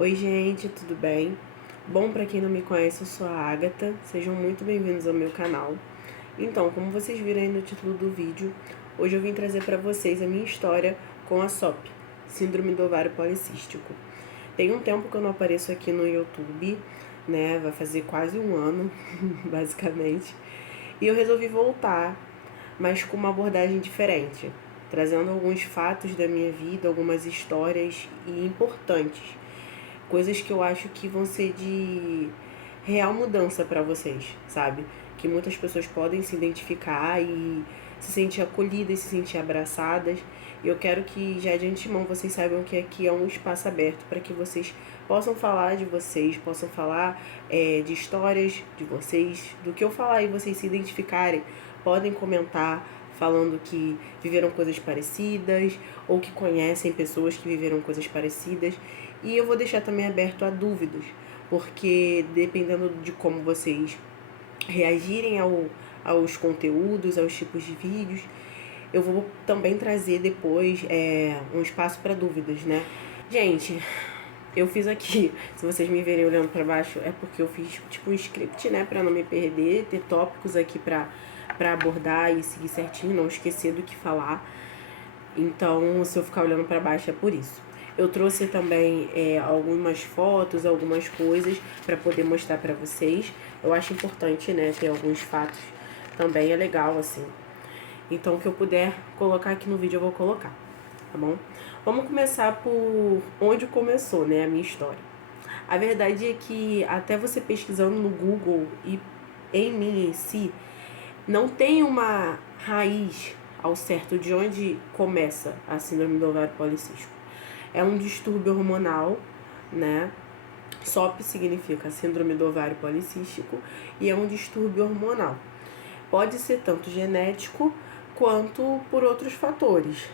Oi gente, tudo bem? Bom, para quem não me conhece, eu sou a Agatha, sejam muito bem-vindos ao meu canal. Então, como vocês viram aí no título do vídeo, hoje eu vim trazer para vocês a minha história com a SOP, Síndrome do Ovário Policístico. Tem um tempo que eu não apareço aqui no YouTube, né, vai fazer quase um ano, basicamente, e eu resolvi voltar, mas com uma abordagem diferente, trazendo alguns fatos da minha vida, algumas histórias e importantes, coisas que eu acho que vão ser de real mudança para vocês, sabe? Que muitas pessoas podem se identificar e se sentir acolhidas, se sentir abraçadas. E eu quero que já de antemão vocês saibam que aqui é um espaço aberto para que vocês possam falar de vocês, possam falar de histórias de vocês, do que eu falar e vocês se identificarem, podem comentar falando que viveram coisas parecidas ou que conhecem pessoas que viveram coisas parecidas. E eu vou deixar também aberto a dúvidas, porque dependendo de como vocês reagirem aos conteúdos, aos tipos de vídeos, eu vou também trazer depois um espaço para dúvidas, né? Gente, eu fiz aqui, se vocês me verem olhando para baixo, é porque eu fiz tipo um script, né, para não me perder, ter tópicos aqui para abordar e seguir certinho, não esquecer do que falar. Então, se eu ficar olhando para baixo é por isso. Eu trouxe também algumas fotos, algumas coisas para poder mostrar para vocês. Eu acho importante, né, ter alguns fatos também, é legal, assim. Então, o que eu puder colocar aqui no vídeo eu vou colocar, tá bom? Vamos começar por onde começou, né, a minha história. A verdade é que até você pesquisando no Google e em mim em si, não tem uma raiz ao certo de onde começa a síndrome do ovário policístico. É um distúrbio hormonal, né? SOP significa síndrome do ovário policístico e é um distúrbio hormonal. Pode ser tanto genético quanto por outros fatores.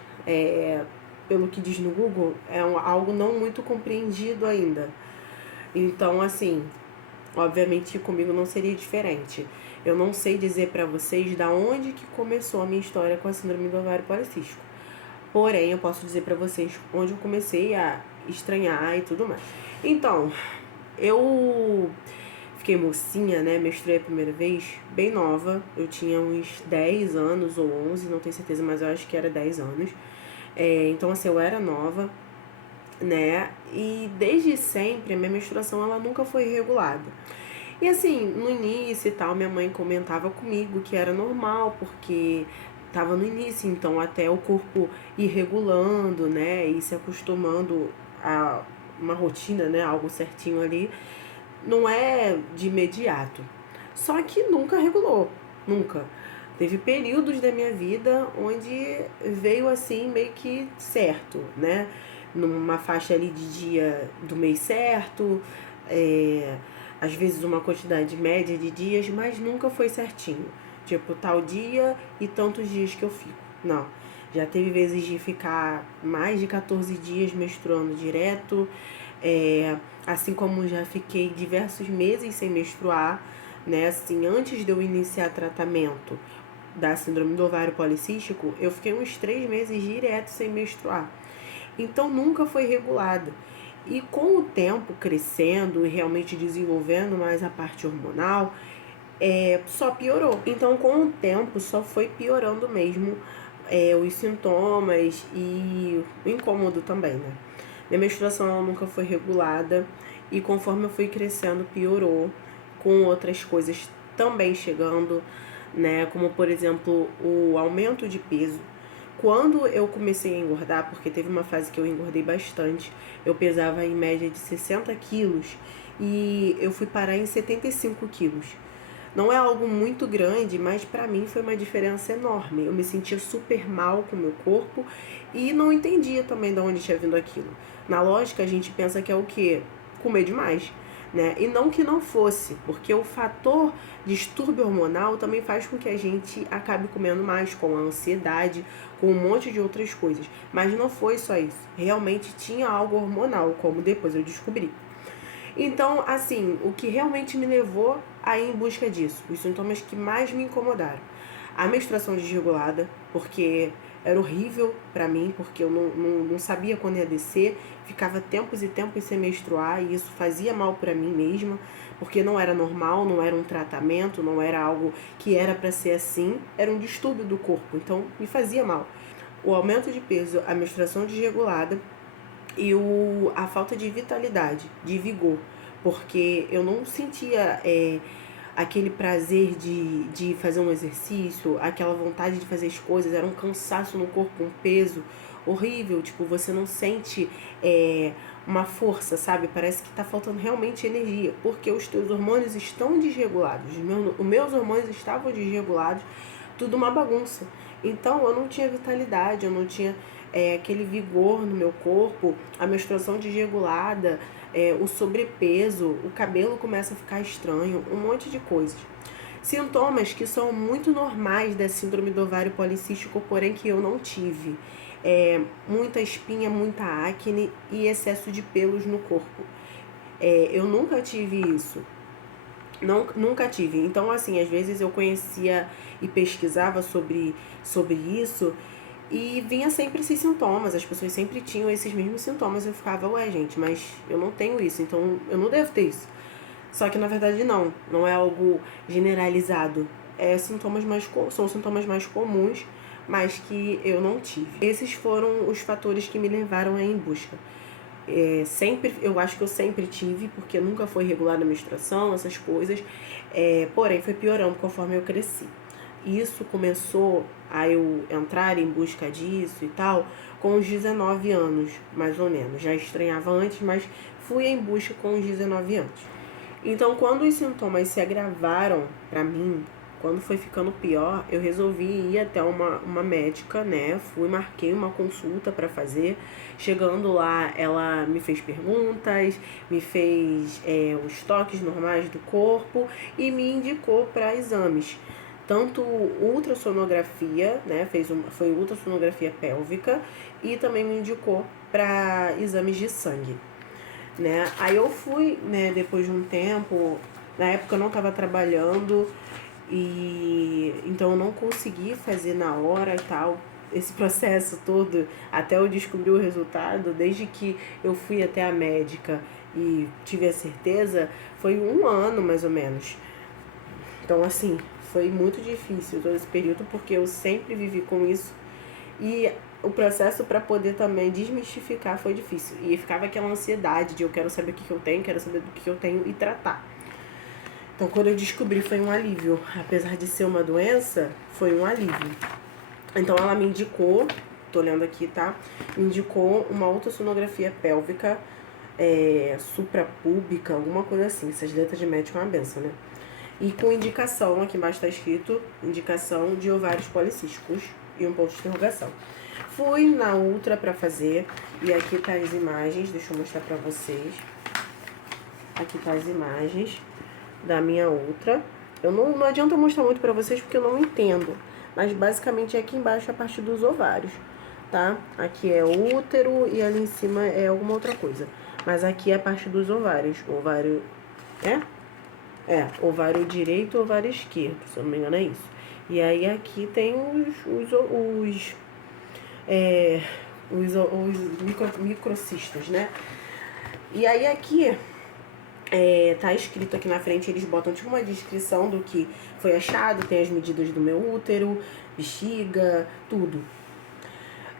Pelo que diz no Google, é algo não muito compreendido ainda. Então, assim, obviamente comigo não seria diferente. Eu não sei dizer pra vocês da onde que começou a minha história com a síndrome do ovário policístico. Porém, eu posso dizer pra vocês onde eu comecei a estranhar e tudo mais. Então, eu fiquei mocinha, né? Menstruei a primeira vez bem nova. Eu tinha uns 10 anos ou 11, não tenho certeza, mas eu acho que era 10 anos. Então, assim, eu era nova, né? E desde sempre a minha menstruação ela nunca foi regulada. E assim, no início e tal, minha mãe comentava comigo que era normal, porque tava no início, então até o corpo ir regulando, né, e se acostumando a uma rotina, né, algo certinho ali, não é de imediato. Só que nunca regulou, nunca. Teve períodos da minha vida onde veio assim meio que certo, né? Numa faixa ali de dia do mês certo, às vezes uma quantidade média de dias, mas nunca foi certinho. Tipo, tal dia e tantos dias que eu fico. Não. Já teve vezes de ficar mais de 14 dias menstruando direto, assim como já fiquei diversos meses sem menstruar, né? Assim, antes de eu iniciar tratamento da síndrome do ovário policístico, eu fiquei uns 3 meses direto sem menstruar. Então nunca foi regulada. E com o tempo crescendo e realmente desenvolvendo mais a parte hormonal, só piorou. Então com o tempo só foi piorando mesmo os sintomas e o incômodo também, né? Minha menstruação ela nunca foi regulada e conforme eu fui crescendo piorou, com outras coisas também chegando, né? Como por exemplo o aumento de peso. Quando eu comecei a engordar, porque teve uma fase que eu engordei bastante, eu pesava em média de 60 quilos e eu fui parar em 75 quilos. Não é algo muito grande, mas pra mim foi uma diferença enorme. Eu me sentia super mal com o meu corpo e não entendia também de onde tinha vindo aquilo. Na lógica, a gente pensa que é o quê? Comer demais, né? E não que não fosse, porque o fator distúrbio hormonal também faz com que a gente acabe comendo mais, com a ansiedade, com um monte de outras coisas. Mas não foi só isso. Realmente tinha algo hormonal, como depois eu descobri. Então, assim, o que realmente me levou a ir em busca disso, os sintomas que mais me incomodaram. A menstruação desregulada, porque era horrível pra mim, porque eu não sabia quando ia descer, ficava tempos e tempos sem menstruar, e isso fazia mal pra mim mesma, porque não era normal, não era um tratamento, não era algo que era pra ser assim, era um distúrbio do corpo, então me fazia mal. O aumento de peso, a menstruação desregulada e a falta de vitalidade, de vigor, porque eu não sentia aquele prazer de fazer um exercício, aquela vontade de fazer as coisas, era um cansaço no corpo, um peso horrível, tipo, você não sente uma força, sabe? Parece que tá faltando realmente energia, porque os teus hormônios estão desregulados, os meus hormônios estavam desregulados, tudo uma bagunça. Então eu não tinha vitalidade, eu não tinha aquele vigor no meu corpo, a menstruação desregulada, o sobrepeso, o cabelo começa a ficar estranho, um monte de coisas. Sintomas que são muito normais da síndrome do ovário policístico, porém que eu não tive. Muita espinha, muita acne e excesso de pelos no corpo. Eu nunca tive isso. Não, nunca tive. Então, assim, às vezes eu conhecia e pesquisava sobre isso e vinha sempre esses sintomas. As pessoas sempre tinham esses mesmos sintomas. Eu ficava, ué, gente, mas eu não tenho isso, então eu não devo ter isso. Só que na verdade não é algo generalizado. São sintomas mais comuns, mas que eu não tive. Esses foram os fatores que me levaram a ir em busca. Eu acho que eu sempre tive, porque nunca foi regular a menstruação, essas coisas. Porém, foi piorando conforme eu cresci. Isso começou a eu entrar em busca disso e tal com os 19 anos, mais ou menos. Já estranhava antes, mas fui em busca com os 19 anos. Então, quando os sintomas se agravaram pra mim, quando foi ficando pior, eu resolvi ir até uma médica, né? Marquei uma consulta pra fazer. Chegando lá, ela me fez perguntas, me fez os toques normais do corpo e me indicou para exames. Tanto ultrassonografia, né? Foi ultrassonografia pélvica e também me indicou para exames de sangue. Né? Aí eu fui, né, depois de um tempo, na época eu não estava trabalhando e então eu não consegui fazer na hora e tal. Esse processo todo, até eu descobrir o resultado, desde que eu fui até a médica e tive a certeza, foi 1 ano mais ou menos. Então, assim, foi muito difícil todo esse período, porque eu sempre vivi com isso. E o processo para poder também desmistificar foi difícil. E ficava aquela ansiedade de eu quero saber o que eu tenho, quero saber do que eu tenho e tratar. Então, quando eu descobri, foi um alívio. Apesar de ser uma doença, foi um alívio. Então, ela me indicou, tô olhando aqui, tá? Me indicou uma ultrassonografia pélvica, suprapúbica, alguma coisa assim. Essas letras de médico é uma benção, né? E com indicação, aqui embaixo tá escrito, indicação de ovários policísticos e um ponto de interrogação. Fui na ultra pra fazer, e aqui tá as imagens, deixa eu mostrar pra vocês. Aqui tá as imagens da minha ultra. Eu não adianta mostrar muito pra vocês porque eu não entendo, mas basicamente aqui embaixo é a parte dos ovários, tá? Aqui é o útero e ali em cima é alguma outra coisa. Mas aqui é a parte dos ovários. Ovário ovário direito e ovário esquerdo, se eu não me engano é isso. E aí aqui tem os microcistos, né? E aí aqui tá escrito aqui na frente, eles botam tipo uma descrição do que foi achado, tem as medidas do meu útero, bexiga, tudo.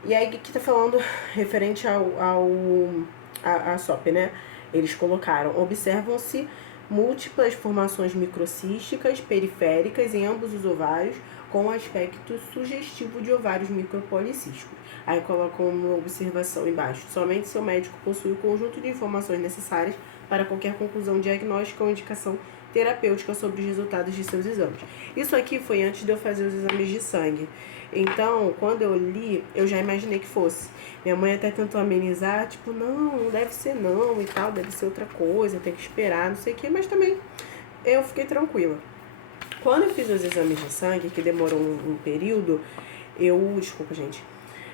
E aí aqui tá falando referente a SOP, né? Eles colocaram, observam-se múltiplas formações microcísticas periféricas em ambos os ovários, com aspecto sugestivo de ovários micropolicísticos. Aí colocam uma observação embaixo. Somente seu médico possui o conjunto de informações necessárias para qualquer conclusão diagnóstica ou indicação terapêutica sobre os resultados de seus exames. Isso aqui foi antes de eu fazer os exames de sangue. Então, quando eu li, eu já imaginei que fosse. Minha mãe até tentou amenizar, tipo, não deve ser não e tal, deve ser outra coisa, tem que esperar, não sei o que, mas também eu fiquei tranquila. Quando eu fiz os exames de sangue, que demorou um período, desculpa, gente,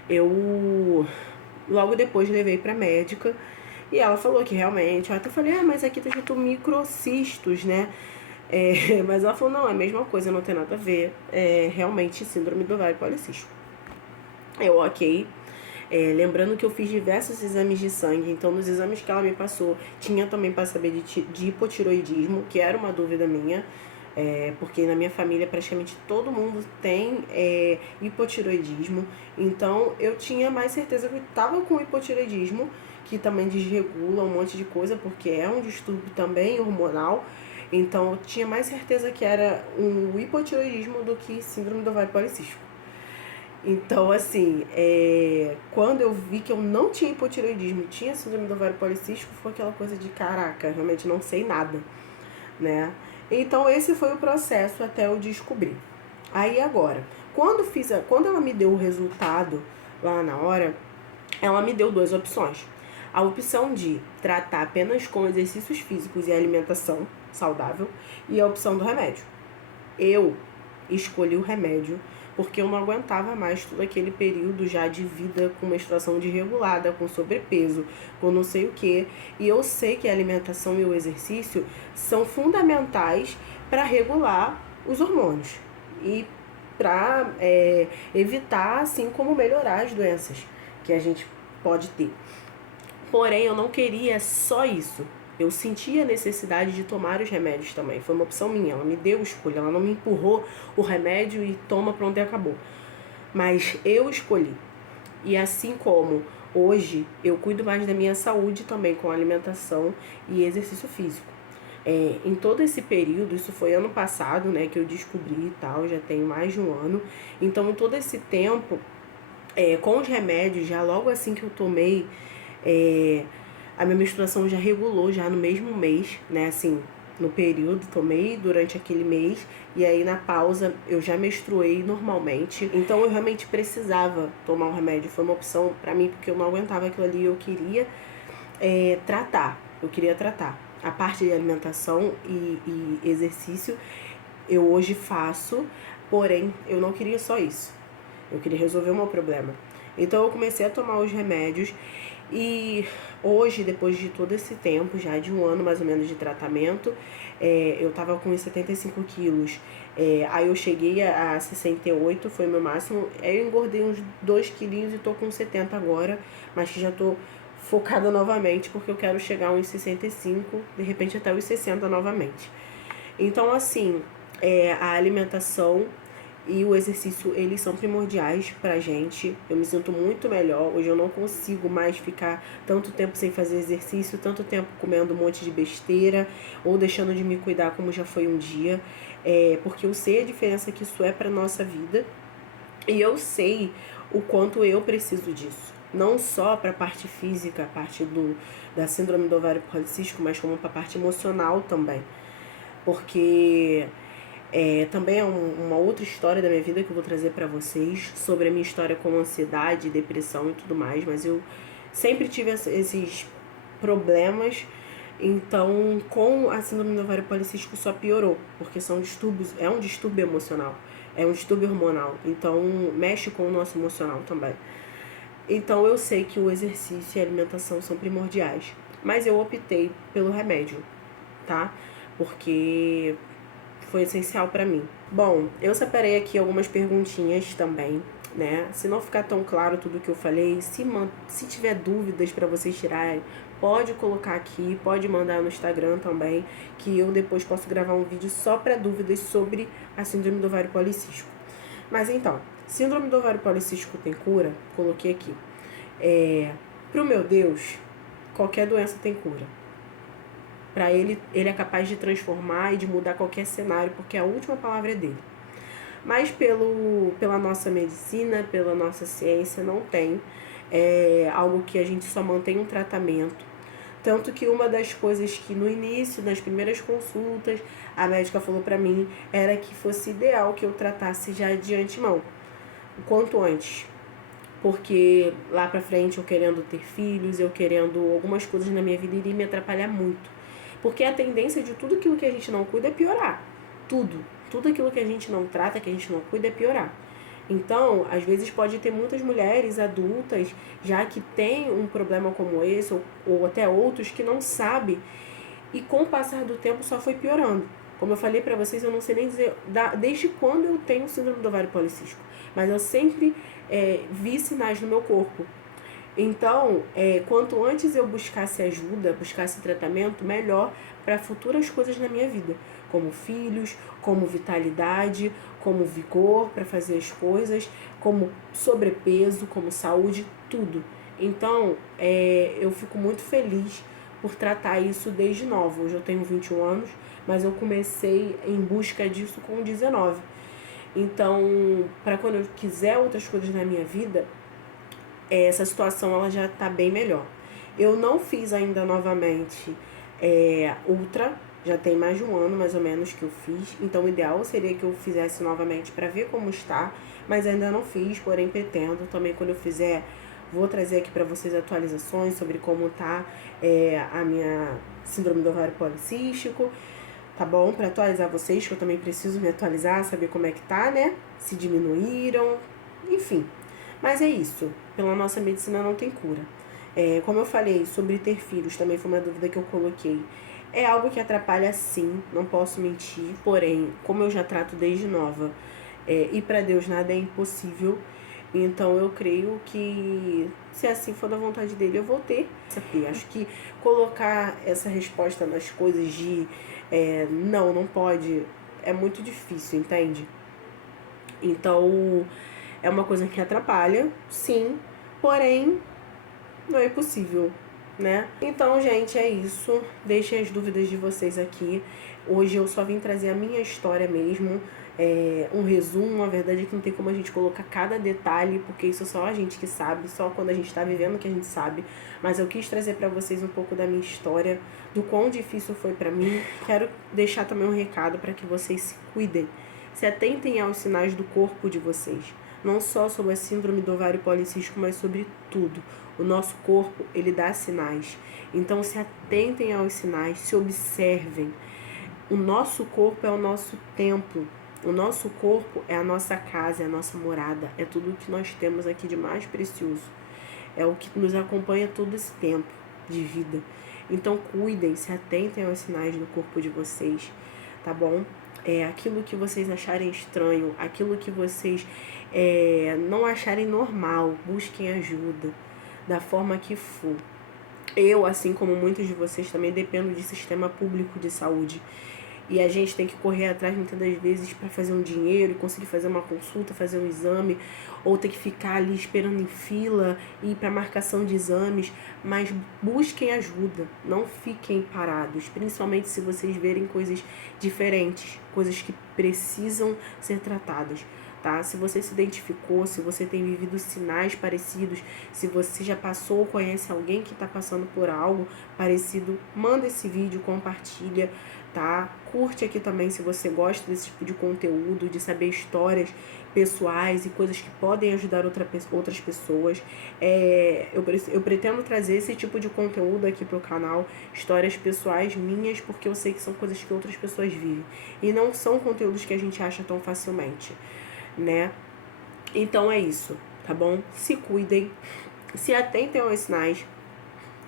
eu logo depois levei pra médica e ela falou que realmente, eu até falei, mas aqui tá escrito microcistos, né? Mas ela falou, não, é a mesma coisa, não tem nada a ver, realmente síndrome do ovário policístico. Eu, ok. Lembrando que eu fiz diversos exames de sangue, então nos exames que ela me passou, tinha também para saber de hipotiroidismo, que era uma dúvida minha, porque na minha família praticamente todo mundo tem hipotiroidismo, então eu tinha mais certeza que eu estava com hipotiroidismo, que também desregula um monte de coisa, porque é um distúrbio também hormonal, então eu tinha mais certeza que era um hipotiroidismo do que síndrome do ovário policístico. Então, assim, quando eu vi que eu não tinha hipotireoidismo, tinha síndrome do ovário policístico, foi aquela coisa de caraca, realmente não sei nada, né? Então, esse foi o processo até eu descobrir. Aí agora, quando ela me deu o resultado lá na hora, ela me deu duas opções. A opção de tratar apenas com exercícios físicos e alimentação saudável e a opção do remédio. Eu escolhi o remédio porque eu não aguentava mais todo aquele período já de vida com menstruação desregulada, com sobrepeso, com não sei o que. E eu sei que a alimentação e o exercício são fundamentais para regular os hormônios e para evitar, assim como melhorar as doenças que a gente pode ter. Porém, eu não queria só isso. Eu sentia a necessidade de tomar os remédios também. Foi uma opção minha, ela me deu escolha, ela não me empurrou o remédio e toma, pronto e acabou. Mas eu escolhi. E assim como hoje eu cuido mais da minha saúde também com alimentação e exercício físico. Em todo esse período, isso foi ano passado, né, que eu descobri e tal, já tem mais de um ano. Então, em todo esse tempo, com os remédios, já logo assim que eu tomei, a minha menstruação já regulou já no mesmo mês, né, assim, no período, tomei durante aquele mês, e aí na pausa eu já menstruei normalmente. Então eu realmente precisava tomar um remédio, foi uma opção pra mim, porque eu não aguentava aquilo ali, eu queria tratar, A parte de alimentação e exercício eu hoje faço, porém eu não queria só isso, eu queria resolver o meu problema. Então eu comecei a tomar os remédios e hoje, depois de todo esse tempo, já de um ano mais ou menos de tratamento, eu tava com 75 quilos. Aí eu cheguei a 68, foi o meu máximo. Aí eu engordei uns 2 quilinhos e tô com 70 agora, mas que já tô focada novamente, porque eu quero chegar a uns 65, de repente até os 60 novamente. Então, assim, a alimentação e o exercício, eles são primordiais pra gente. Eu me sinto muito melhor. Hoje eu não consigo mais ficar tanto tempo sem fazer exercício, tanto tempo comendo um monte de besteira ou deixando de me cuidar como já foi um dia. Porque eu sei a diferença que isso é pra nossa vida e eu sei o quanto eu preciso disso. Não só para a parte física, a parte da síndrome do ovário policístico, mas como para a parte emocional também. Porque também é uma outra história da minha vida que eu vou trazer para vocês sobre a minha história com ansiedade, depressão e tudo mais, mas eu sempre tive esses problemas, então com a síndrome do ovário policístico só piorou, porque são distúrbios, é um distúrbio emocional, é um distúrbio hormonal, então mexe com o nosso emocional também. Então eu sei que o exercício e a alimentação são primordiais, mas eu optei pelo remédio, tá? Porque foi essencial para mim. Bom, eu separei aqui algumas perguntinhas também, né? Se não ficar tão claro tudo que eu falei, se tiver dúvidas para vocês tirarem, pode colocar aqui, pode mandar no Instagram também, que eu depois posso gravar um vídeo só para dúvidas sobre a síndrome do ovário policístico. Mas então, síndrome do ovário policístico tem cura? Coloquei aqui. Pro meu Deus, qualquer doença tem cura. Para ele é capaz de transformar e de mudar qualquer cenário, porque a última palavra é dele. Mas pela nossa medicina, pela nossa ciência, não tem. É algo que a gente só mantém um tratamento. Tanto que uma das coisas que no início, nas primeiras consultas, a médica falou para mim, era que fosse ideal que eu tratasse já de antemão, o quanto antes. Porque lá pra frente eu querendo ter filhos, eu querendo algumas coisas na minha vida iria me atrapalhar muito. Porque a tendência de tudo aquilo que a gente não cuida é piorar. Tudo aquilo que a gente não trata, que a gente não cuida é piorar. Então, às vezes pode ter muitas mulheres adultas já que tem um problema como esse, ou até outros que não sabem, e com o passar do tempo só foi piorando. Como eu falei pra vocês, eu não sei nem dizer desde quando eu tenho síndrome do ovário policístico. mas eu sempre vi sinais no meu corpo. Então, quanto antes eu buscasse ajuda, buscasse tratamento, melhor para futuras coisas na minha vida, como filhos, como vitalidade, como vigor para fazer as coisas, como sobrepeso, como saúde, tudo. Então, eu fico muito feliz por tratar isso desde nova. Hoje eu tenho 21 anos, mas eu comecei em busca disso com 19. Então, para quando eu quiser outras coisas na minha vida, essa situação ela já está bem melhor. Eu não fiz ainda novamente ultra, já tem mais de um ano mais ou menos que eu fiz, então o ideal seria que eu fizesse novamente para ver como está, mas ainda não fiz, porém pretendo. Também quando eu fizer, vou trazer aqui para vocês atualizações sobre como tá a minha síndrome do ovário policístico, tá bom? Para atualizar vocês, que eu também preciso me atualizar, saber como é que tá, né? Se diminuíram, enfim. Mas é isso, pela nossa medicina não tem cura. Como eu falei sobre ter filhos, também foi uma dúvida que eu coloquei. É algo que atrapalha sim, não posso mentir, porém, como eu já trato desde nova, e para Deus nada é impossível, então eu creio que se assim for da vontade dele, eu vou ter. Acho que colocar essa resposta nas coisas de não pode, é muito difícil, entende? Então, é uma coisa que atrapalha, sim, porém, não é impossível, né? Então, gente, é isso. Deixem as dúvidas de vocês aqui. Hoje eu só vim trazer a minha história mesmo, um resumo. A verdade é que não tem como a gente colocar cada detalhe, porque isso só a gente que sabe, só quando a gente tá vivendo que a gente sabe. Mas eu quis trazer pra vocês um pouco da minha história, do quão difícil foi pra mim. Quero deixar também um recado para que vocês se cuidem. Se atentem aos sinais do corpo de vocês. Não só sobre a síndrome do ovário policístico, mas sobre tudo. O nosso corpo, ele dá sinais. Então, se atentem aos sinais, se observem. O nosso corpo é o nosso templo. O nosso corpo é a nossa casa, é a nossa morada. É tudo que nós temos aqui de mais precioso. É o que nos acompanha todo esse tempo de vida. Então, cuidem, se atentem aos sinais do corpo de vocês, tá bom? Aquilo que vocês acharem estranho, aquilo que vocês não acharem normal, busquem ajuda, da forma que for. Eu, assim como muitos de vocês, também dependo de sistema público de saúde. E a gente tem que correr atrás muitas das vezes para fazer um dinheiro e conseguir fazer uma consulta, fazer um exame, ou ter que ficar ali esperando em fila e ir para marcação de exames. Mas busquem ajuda, não fiquem parados, principalmente se vocês verem coisas diferentes, coisas que precisam ser tratadas. Tá? Se você se identificou, se você tem vivido sinais parecidos, se você já passou ou conhece alguém que está passando por algo parecido, manda esse vídeo, compartilha, tá? Curte aqui também se você gosta desse tipo de conteúdo, de saber histórias pessoais e coisas que podem ajudar outras pessoas. Eu pretendo trazer esse tipo de conteúdo aqui pro canal, histórias pessoais minhas, porque eu sei que são coisas que outras pessoas vivem e não são conteúdos que a gente acha tão facilmente, né? Então é isso, tá bom? Se cuidem, se atentem aos sinais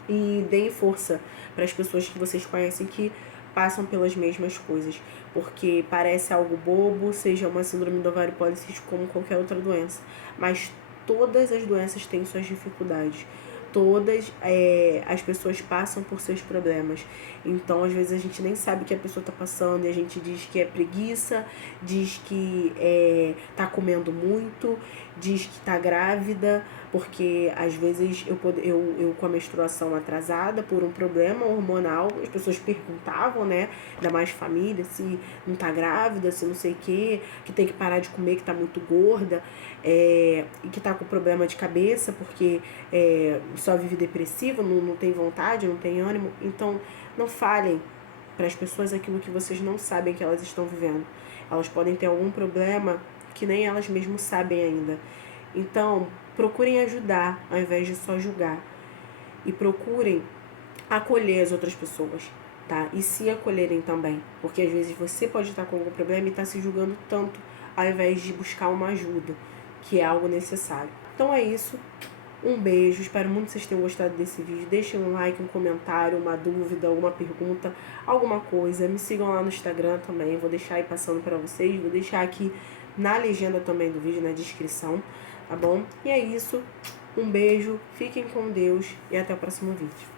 e deem força para as pessoas que vocês conhecem que passam pelas mesmas coisas, porque parece algo bobo, seja uma síndrome do ovário policístico como qualquer outra doença, mas todas as doenças têm suas dificuldades. Todas as pessoas passam por seus problemas. Então, às vezes, a gente nem sabe o que a pessoa está passando e a gente diz que é preguiça, diz que tá comendo muito, diz que tá grávida, porque às vezes eu com a menstruação atrasada por um problema hormonal, as pessoas perguntavam, né, ainda mais família, se não tá grávida, se não sei o que tem que parar de comer, que tá muito gorda, e que tá com problema de cabeça, porque só vive depressiva, não tem vontade, não tem ânimo. Então, não falem para as pessoas aquilo que vocês não sabem que elas estão vivendo. Elas podem ter algum problema que nem elas mesmas sabem ainda. Então, procurem ajudar ao invés de só julgar. E procurem acolher as outras pessoas, tá? E se acolherem também. Porque às vezes você pode estar com algum problema e estar se julgando tanto, ao invés de buscar uma ajuda, que é algo necessário. Então é isso. Um beijo, espero muito que vocês tenham gostado desse vídeo. Deixem um like, um comentário, uma dúvida, alguma pergunta, alguma coisa. Me sigam lá no Instagram também, vou deixar aí passando para vocês. Vou deixar aqui na legenda também do vídeo, na descrição, tá bom? E é isso, um beijo, fiquem com Deus e até o próximo vídeo.